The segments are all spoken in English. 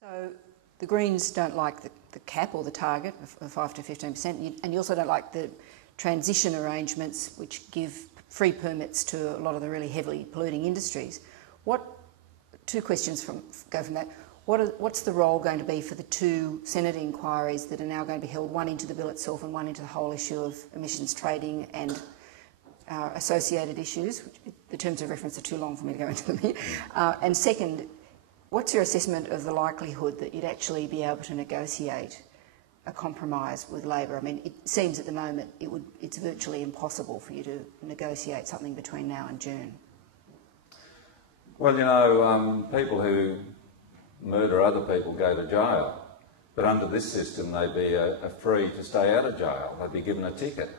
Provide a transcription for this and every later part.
So the Greens don't like the cap or the target of 5 to 15%, and you also don't like the transition arrangements which give free permits to a lot of the really heavily polluting industries. Two questions go from that. What's the role going to be for the two Senate inquiries that are now going to be held, one into the bill itself and one into the whole issue of emissions trading and associated issues? The terms of reference are too long for me to go into them here. And second, what's your assessment of the likelihood that you'd actually be able to negotiate a compromise with Labor? I mean, it seems at the moment it's virtually impossible for you to negotiate something between now and June. Well, you know, people who murder other people go to jail, but under this system they'd be free to stay out of jail. They'd be given a ticket.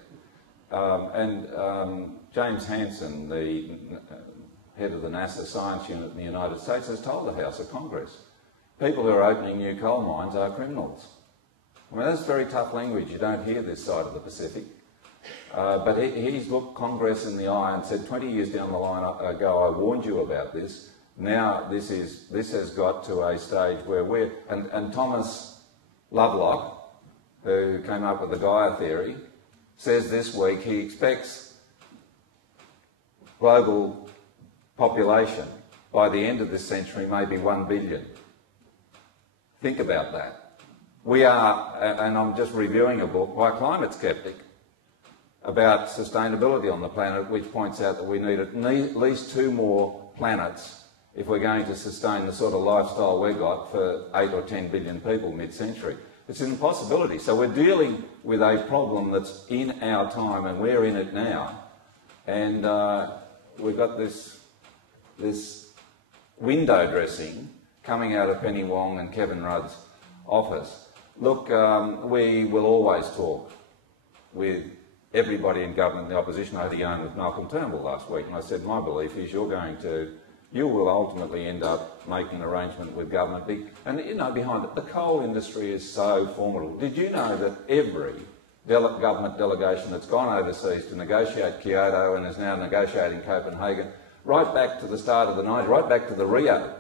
James Hansen, the head of the NASA science unit in the United States, has told the House of Congress, people who are opening new coal mines are criminals. I mean, that's very tough language. You don't hear this side of the Pacific. But he's looked Congress in the eye and said 20 years down the line ago, I warned you about this. Now this has got to a stage where we're... And Thomas Lovelock, who came up with the Gaia theory, says this week he expects global population by the end of this century maybe 1 billion. Think about that. We are, and I'm just reviewing a book by a climate skeptic about sustainability on the planet, which points out that we need at least 2 more planets if we're going to sustain the sort of lifestyle we've got for 8 or 10 billion people mid-century. It's an impossibility. So we're dealing with a problem that's in our time, and we're in it now. And we've got this window dressing coming out of Penny Wong and Kevin Rudd's office. Look, we will always talk with everybody in government, the opposition. I had a yarn with Malcolm Turnbull last week, and I said my belief is you will ultimately end up making an arrangement with government. And you know, behind it, the coal industry is so formidable. Did you know that every government delegation that's gone overseas to negotiate Kyoto and is now negotiating Copenhagen, right back to the start of the 90s, right back to the Rio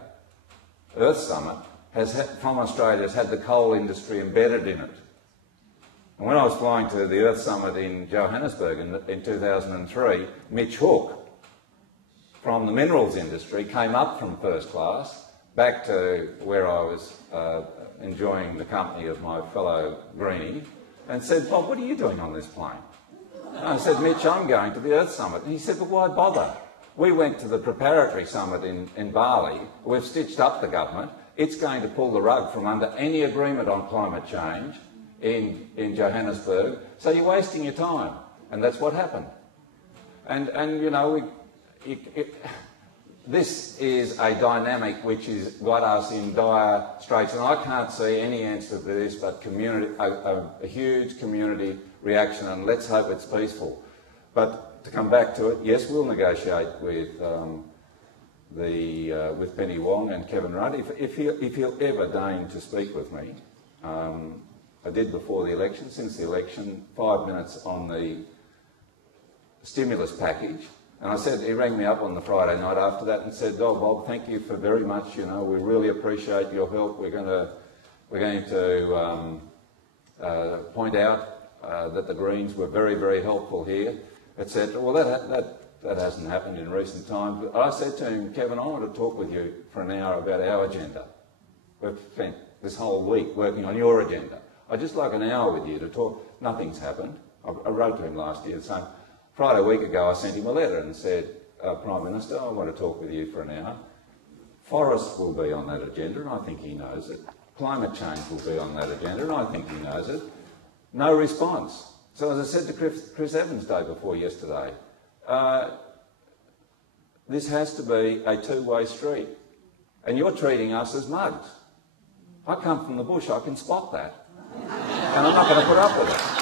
Earth Summit, from Australia has had the coal industry embedded in it? And when I was flying to the Earth Summit in Johannesburg in 2003, Mitch Hook from the minerals industry came up from first class back to where I was enjoying the company of my fellow Greenie and said, Bob, what are you doing on this plane? And I said, Mitch, I'm going to the Earth Summit. And he said, well, why bother? We went to the preparatory summit in Bali. We've stitched up the government. It's going to pull the rug from under any agreement on climate change in Johannesburg. So you're wasting your time. And that's what happened. And you know, this is a dynamic which has got us in dire straits. And I can't see any answer to this but a huge community reaction. And let's hope it's peaceful. But to come back to it, yes, we'll negotiate with with Penny Wong and Kevin Rudd if he'll ever deign to speak with me. I did before the election. Since the election, 5 minutes on the stimulus package, and I said, he rang me up on the Friday night after that and said, "Oh, Bob, thank you for very much. You know, we really appreciate your help. We're going to point out that the Greens were very, very helpful here, etc." Well, that hasn't happened in recent times. But I said to him, Kevin, I want to talk with you for an hour about our agenda. We've spent this whole week working on your agenda. I'd just like an hour with you to talk. Nothing's happened. I wrote to him last year saying, Friday a week ago I sent him a letter and said, Prime Minister, I want to talk with you for an hour. Forests will be on that agenda, and I think he knows it. Climate change will be on that agenda, and I think he knows it. No response. So as I said to Chris Evans day before yesterday, this has to be a two-way street. And you're treating us as mugs. I come from the bush, I can spot that. And I'm not going to put up with it.